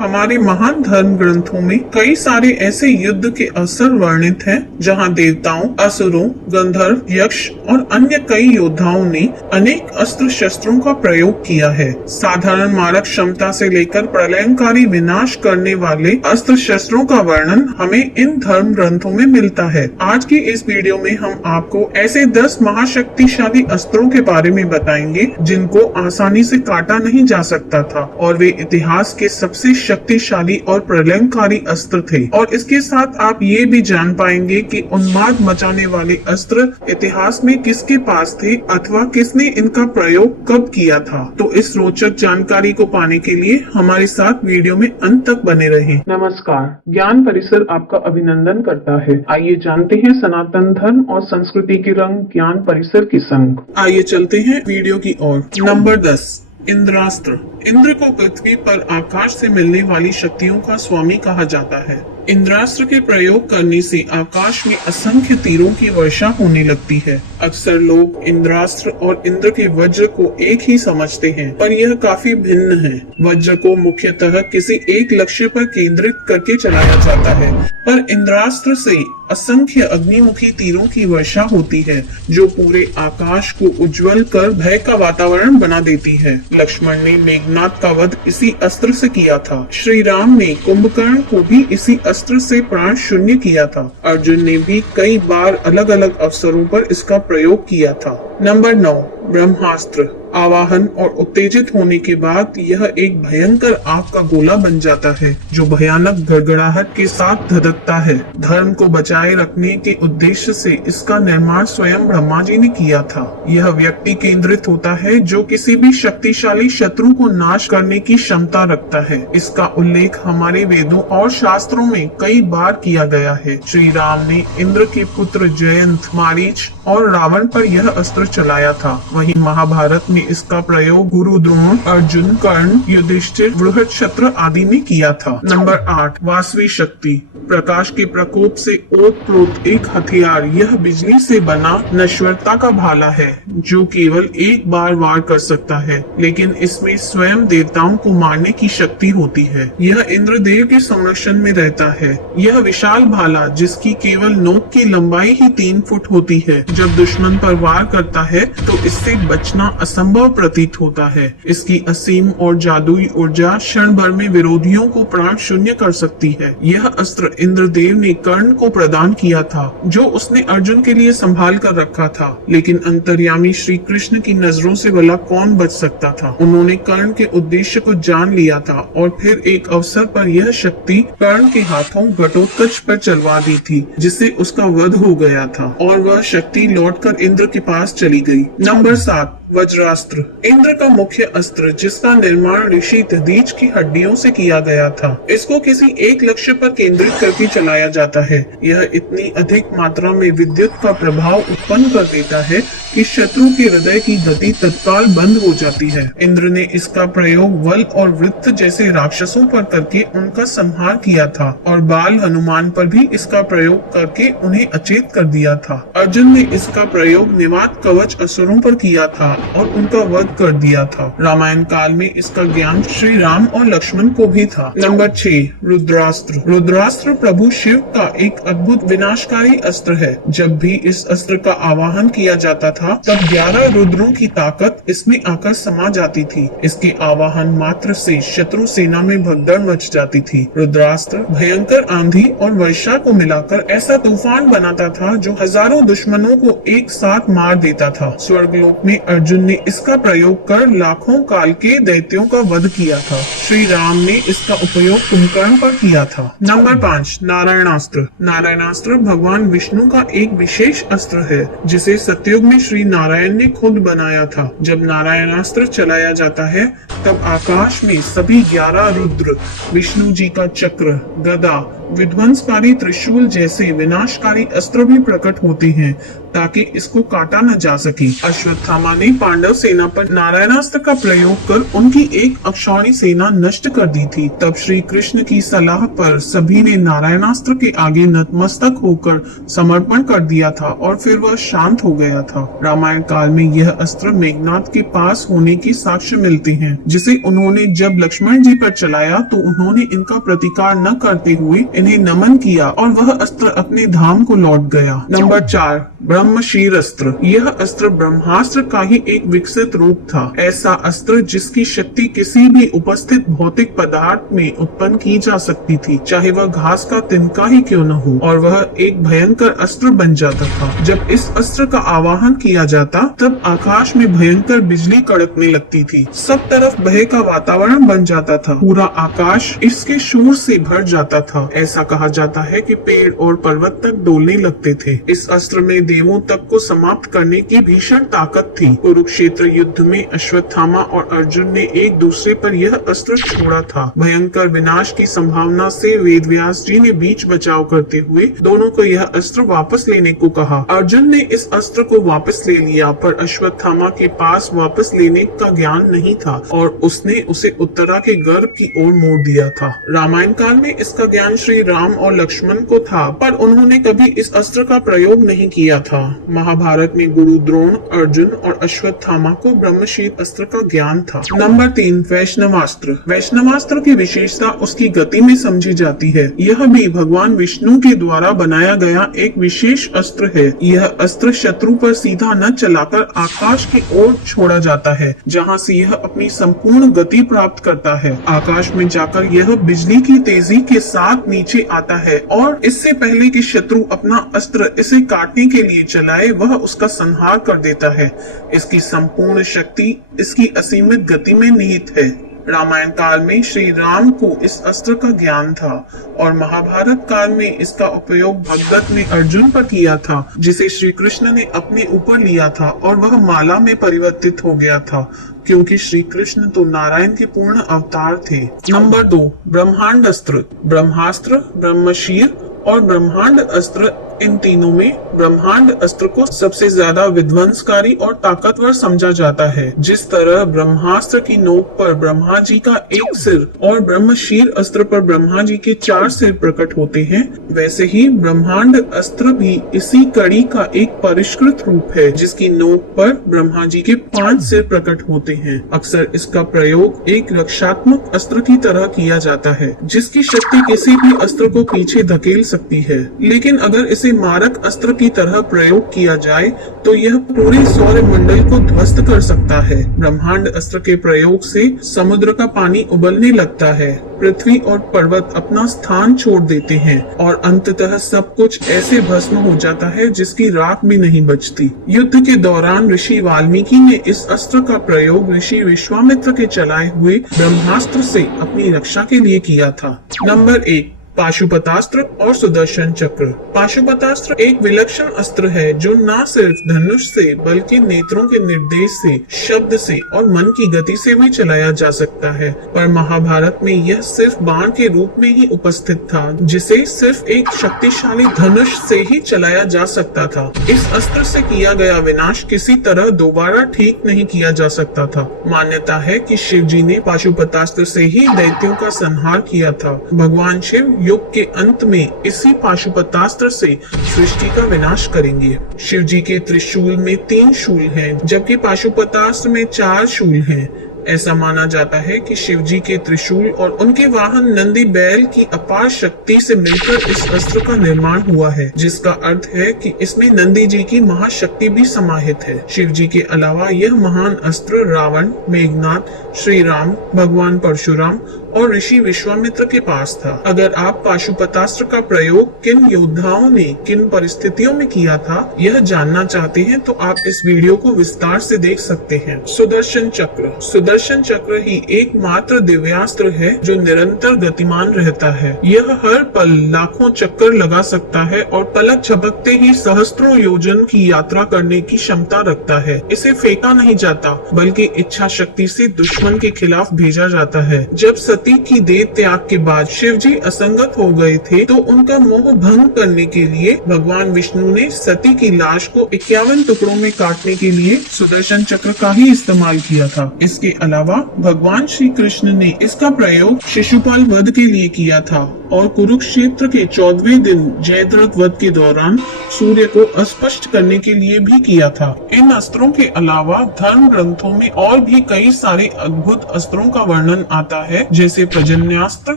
हमारे महान धर्म ग्रंथों में कई सारे ऐसे युद्ध के अवसर वर्णित हैं, जहां देवताओं, असुरों, गंधर्व, यक्ष और अन्य कई योद्धाओं ने अनेक अस्त्र शस्त्रों का प्रयोग किया है। साधारण मारक क्षमता से लेकर प्रलयंकारी विनाश करने वाले अस्त्र शस्त्रों का वर्णन हमें इन धर्म ग्रंथों में मिलता है। आज की इस वीडियो में हम आपको ऐसे 10 महाशक्तिशाली अस्त्रों के बारे में बताएंगे जिनको आसानी से काटा नहीं जा सकता था और वे इतिहास के सबसे शक्तिशाली और प्रलयंकारी अस्त्र थे। और इसके साथ आप ये भी जान पाएंगे कि उन्माद मचाने वाले अस्त्र इतिहास में किसके पास थे अथवा किसने इनका प्रयोग कब किया था। तो इस रोचक जानकारी को पाने के लिए हमारे साथ वीडियो में अंत तक बने रहें। नमस्कार, ज्ञान परिसर आपका अभिनंदन करता है। आइए जानते हैं सनातन धर्म और संस्कृति के रंग ज्ञान परिसर के संग। आइए चलते हैं वीडियो की ओर। नंबर 10, इंद्रास्त्र। इंद्र को पृथ्वी पर आकाश से मिलने वाली शक्तियों का स्वामी कहा जाता है। इंद्रास्त्र के प्रयोग करने से आकाश में असंख्य तीरों की वर्षा होने लगती है। अक्सर लोग इंद्रास्त्र और इंद्र के वज्र को एक ही समझते हैं, पर यह काफी भिन्न है। वज्र को मुख्यतः किसी एक लक्ष्य पर केंद्रित करके चलाया जाता है, पर इंद्रास्त्र से असंख्य अग्निमुखी तीरों की वर्षा होती है, जो पूरे आकाश को उज्जवल कर भय का वातावरण बना देती है। लक्ष्मण ने मेघनाद का वध इसी अस्त्र से किया था। श्री राम ने कुंभकर्ण को भी इसी अस्त्र से प्राण शून्य किया था। अर्जुन ने भी कई बार अलग अलग अवसरों पर इसका प्रयोग किया था। नंबर 9, ब्रह्मास्त्र। आवाहन और उत्तेजित होने के बाद यह एक भयंकर आग का गोला बन जाता है, जो भयानक गड़गड़ाहट के साथ धधकता है। धर्म को बचाए रखने के उद्देश्य से इसका निर्माण स्वयं ब्रह्मा जी ने किया था। यह व्यक्ति केंद्रित होता है जो किसी भी शक्तिशाली शत्रु को नाश करने की क्षमता रखता है। इसका उल्लेख हमारे वेदों और शास्त्रों में कई बार किया गया है। श्री राम ने इंद्र के पुत्र जयंत, मारीच और रावण पर यह अस्त्र चलाया था। वहीं महाभारत में इसका प्रयोग गुरु द्रोण, अर्जुन, कर्ण, युधिष्ठिर, बृहत्शत्र आदि ने किया था। नंबर 8, वासवी शक्ति। प्रकाश के प्रकोप से ओतप्रोत एक हथियार। यह बिजली से बना नश्वरता का भाला है, जो केवल एक बार वार कर सकता है, लेकिन इसमें स्वयं देवताओं को मारने की शक्ति होती है। यह इंद्रदेव के संरक्षण में रहता है। यह विशाल भाला, जिसकी केवल नोक की लंबाई ही 3 फुट होती है, जब दुश्मन पर वार करता है तो इससे बचना असंभव प्रतीत होता है। इसकी असीम और जादुई ऊर्जा क्षण भर में विरोधियों को प्राण शून्य कर सकती है। यह अस्त्र इंद्रदेव ने कर्ण को प्रदान किया था, जो उसने अर्जुन के लिए संभाल कर रखा था, लेकिन अंतर्यामी श्री कृष्ण की नजरों से भला कौन बच सकता था। उन्होंने कर्ण के उद्देश्य को जान लिया था और फिर एक अवसर पर यह शक्ति कर्ण के हाथों घटोत्कच पर चलवा दी थी, जिससे उसका वध हो गया था और वह शक्ति लौटकर इंद्र के पास चली गई। नंबर 7, वज्रास्त्र। इंद्र का मुख्य अस्त्र, जिसका निर्माण ऋषि दधीच की हड्डियों से किया गया था। इसको किसी एक लक्ष्य पर केंद्रित करके चलाया जाता है। यह इतनी अधिक मात्रा में विद्युत का प्रभाव उत्पन्न कर देता है कि शत्रु के हृदय की गति तत्काल बंद हो जाती है। इंद्र ने इसका प्रयोग वल और वृत्त जैसे राक्षसों पर करके उनका संहार किया था और बाल हनुमान पर भी इसका प्रयोग करके उन्हें अचेत कर दिया था। अर्जुन ने इसका प्रयोग निवात कवच असुरों पर किया था और उनका वध कर दिया था। रामायण काल में इसका ज्ञान श्री राम और लक्ष्मण को भी था। नंबर 6, रुद्रास्त्र। रुद्रास्त्र प्रभु शिव का एक अद्भुत विनाशकारी अस्त्र है। जब भी इस अस्त्र का आवाहन किया जाता था, तब 11 रुद्रों की ताकत इसमें आकर समा जाती थी। इसके आवाहन मात्र से शत्रु सेना में भगदड़ मच जाती थी। रुद्रास्त्र भयंकर आंधी और वर्षा को मिलाकर ऐसा तूफान बनाता था, जो हजारों दुश्मनों को एक साथ मार देता था। स्वर्गलोक में अर्जुन ने इसका प्रयोग कर लाखों काल के दैत्यों का वध किया था। श्री राम ने इसका उपयोग कुंभकर्ण पर किया था। नंबर 5, नारायणास्त्र। नारायणास्त्र भगवान विष्णु का एक विशेष अस्त्र है, जिसे सतयुग में श्री नारायण ने खुद बनाया था। जब नारायणास्त्र चलाया जाता है, तब आकाश में सभी 11 रुद्र, विष्णु जी का चक्र, गदा विध्वंसकारी त्रिशूल जैसे विनाशकारी अस्त्र भी प्रकट होते हैं ताकि इसको काटा न जा सके। अश्वत्थामा ने पांडव सेना पर नारायणास्त्र का प्रयोग कर उनकी एक अक्षौणी सेना नष्ट कर दी थी। तब श्री कृष्ण की सलाह पर सभी ने नारायणास्त्र के आगे नतमस्तक होकर समर्पण कर दिया था और फिर वह शांत हो गया था। रामायण काल में यह अस्त्र मेघनाद के पास होने की साक्ष्य मिलते हैं, जिसे उन्होंने जब लक्ष्मण जी पर चलाया तो उन्होंने इनका प्रतिकार न करते हुए इन्हें नमन किया और वह अस्त्र अपने धाम को लौट गया। नंबर 4, ब्रह्मशीर अस्त्र। यह अस्त्र ब्रह्मास्त्र का ही एक विकसित रूप था। ऐसा अस्त्र जिसकी शक्ति किसी भी उपस्थित भौतिक पदार्थ में उत्पन्न की जा सकती थी, चाहे वह घास का तिनका ही क्यों न हो, और वह एक भयंकर अस्त्र बन जाता था। जब इस अस्त्र का आवाहन किया जाता तब आकाश में भयंकर बिजली कड़कने लगती थी। सब तरफ भय का वातावरण बन जाता था। पूरा आकाश इसके शोर से भर जाता था। ऐसा कहा जाता है कि पेड़ और पर्वत तक डोलने लगते थे। इस अस्त्र में देवों तक को समाप्त करने की भीषण ताकत थी। कुरुक्षेत्र युद्ध में अश्वत्थामा और अर्जुन ने एक दूसरे पर यह अस्त्र छोड़ा था। भयंकर विनाश की संभावना से वेदव्यास जी ने बीच बचाव करते हुए दोनों को यह अस्त्र वापस लेने को कहा। अर्जुन ने इस अस्त्र को वापस ले लिया, पर अश्वत्थामा के पास वापस लेने का ज्ञान नहीं था और उसने उसे उत्तरा के गर्भ की ओर मोड़ दिया था। रामायण काल में इसका ज्ञान श्री राम और लक्ष्मण को था, पर उन्होंने कभी इस अस्त्र का प्रयोग नहीं किया था। महाभारत में गुरु द्रोण, अर्जुन और अश्वत्थामा को ब्रह्मशीर अस्त्र का ज्ञान था। नंबर 3, वैष्णवास्त्र। वैष्णवास्त्र की विशेषता उसकी गति में समझी जाती है। यह भी भगवान विष्णु के द्वारा बनाया गया एक विशेष अस्त्र है। यह अस्त्र शत्रु पर सीधा न चलाकर आकाश की ओर छोड़ा जाता है, जहाँ से यह अपनी संपूर्ण गति प्राप्त करता है। आकाश में जाकर यह बिजली की तेजी के साथ नीचे आता है और इससे पहले कि शत्रु अपना अस्त्र इसे काटने के लिए चलाए, वह उसका संहार कर देता है। इसकी संपूर्ण शक्ति इसकी असीमित गति में निहित है। रामायण काल में श्री राम को इस अस्त्र का ज्ञान था और महाभारत काल में इसका उपयोग भगदत्त ने अर्जुन पर किया था, जिसे श्री कृष्ण ने अपने ऊपर लिया था और वह माला में परिवर्तित हो गया था, क्योंकि श्री कृष्ण तो नारायण के पूर्ण अवतार थे। नंबर 2, ब्रह्मांड अस्त्र। ब्रह्मास्त्र, ब्रह्मशीर और ब्रह्मांड अस्त्र, इन तीनों में ब्रह्मांड अस्त्र को सबसे ज्यादा विध्वंसकारी और ताकतवर समझा जाता है। जिस तरह ब्रह्मास्त्र की नोक पर ब्रह्मा जी का एक सिर और ब्रह्मशीर अस्त्र पर ब्रह्मा जी के 4 सिर प्रकट होते हैं, वैसे ही ब्रह्मांड अस्त्र भी इसी कड़ी का एक परिष्कृत रूप है, जिसकी नोक पर ब्रह्मा जी के 5 सिर प्रकट होते हैं। अक्सर इसका प्रयोग एक रक्षात्मक अस्त्र की तरह किया जाता है, जिसकी शक्ति किसी भी अस्त्र को पीछे धकेल सकती है। लेकिन अगर इसे मारक अस्त्र की तरह प्रयोग किया जाए तो यह पूरे सौर मंडल को ध्वस्त कर सकता है। ब्रह्मांड अस्त्र के प्रयोग से समुद्र का पानी उबलने लगता है, पृथ्वी और पर्वत अपना स्थान छोड़ देते हैं और अंततः सब कुछ ऐसे भस्म हो जाता है जिसकी राख भी नहीं बचती। युद्ध के दौरान ऋषि वाल्मीकि ने इस अस्त्र का प्रयोग ऋषि विश्वामित्र के चलाए हुए ब्रह्मास्त्र से अपनी रक्षा के लिए किया था। नंबर 1, पाशुपतास्त्र और सुदर्शन चक्र। पाशुपतास्त्र एक विलक्षण अस्त्र है जो न सिर्फ धनुष से बल्कि नेत्रों के निर्देश से, शब्द से और मन की गति से भी चलाया जा सकता है। पर महाभारत में यह सिर्फ बाण के रूप में ही उपस्थित था, जिसे सिर्फ एक शक्तिशाली धनुष से ही चलाया जा सकता था। इस अस्त्र से किया गया विनाश किसी तरह दोबारा ठीक नहीं किया जा सकता था। मान्यता है कि शिव जी ने पाशुपतास्त्र से ही दैत्यों का संहार किया था। भगवान शिव युग के अंत में इसी पाशुपतास्त्र से सृष्टि का विनाश करेंगे। शिव जी के त्रिशूल में 3 शूल हैं, जबकि पाशुपतास्त्र में 4 शूल हैं। ऐसा माना जाता है कि शिव जी के त्रिशूल और उनके वाहन नंदी बैल की अपार शक्ति से मिलकर इस अस्त्र का निर्माण हुआ है, जिसका अर्थ है कि इसमें नंदी जी की महाशक्ति भी समाहित है। शिव जी के अलावा यह महान अस्त्र रावण, मेघनाद, श्री राम, भगवान परशुराम और ऋषि विश्वामित्र के पास था। अगर आप पाशुपतास्त्र का प्रयोग किन योद्धाओं ने किन परिस्थितियों में किया था, यह जानना चाहते हैं तो आप इस वीडियो को विस्तार से देख सकते हैं। सुदर्शन चक्र। सुदर्शन चक्र ही एकमात्र दिव्यास्त्र है जो निरंतर गतिमान रहता है। यह हर पल लाखों चक्कर लगा सकता है और पलक झपकते ही सहस्त्रों योजन की यात्रा करने की क्षमता रखता है। इसे फेंका नहीं जाता, बल्कि इच्छा शक्ति से दुश्मन के खिलाफ भेजा जाता है। जब सती की देह त्याग के बाद शिवजी असंगत हो गए थे, तो उनका मोह भंग करने के लिए भगवान विष्णु ने सती की लाश को 51 टुकड़ों में काटने के लिए सुदर्शन चक्र का ही इस्तेमाल किया था। इसके अलावा भगवान श्री कृष्ण ने इसका प्रयोग शिशुपाल वध के लिए किया था और कुरुक्षेत्र के 14वें दिन जयद्रथ वध के दौरान सूर्य को अस्पष्ट करने के लिए भी किया था। इन अस्त्रों के अलावा धर्म ग्रंथों में और भी कई सारे अद्भुत अस्त्रों का वर्णन आता है, जैसे प्रजन्यास्त्र,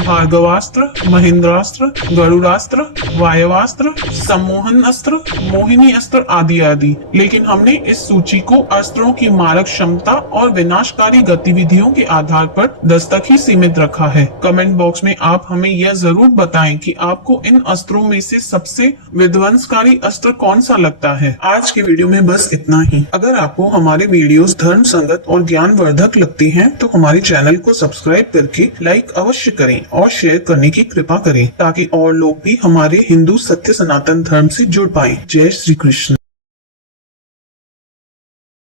भार्गवास्त्र, महेंद्रास्त्र, गरुड़ास्त्र, वायवास्त्र, सम्मोहन अस्त्र, मोहिनी अस्त्र आदि आदि। लेकिन हमने इस सूची को अस्त्रों की मारक क्षमता और विनाशकारी गतिविधियों के आधार पर 10 तक ही सीमित रखा है। कमेंट बॉक्स में आप हमें यह जरूर बताएं कि आपको इन अस्त्रों में से सबसे विध्वंसकारी अस्त्र कौन सा लगता है। आज की वीडियो में बस इतना ही। अगर आपको हमारे वीडियोस धर्म संगत और ज्ञानवर्धक लगते हैं तो हमारे चैनल को सब्सक्राइब करके लाइक अवश्य करें और शेयर करने की कृपा करें, ताकि और लोग भी हमारे हिंदू सत्य सनातन धर्म से जुड़ पाएं। जय श्री कृष्ण।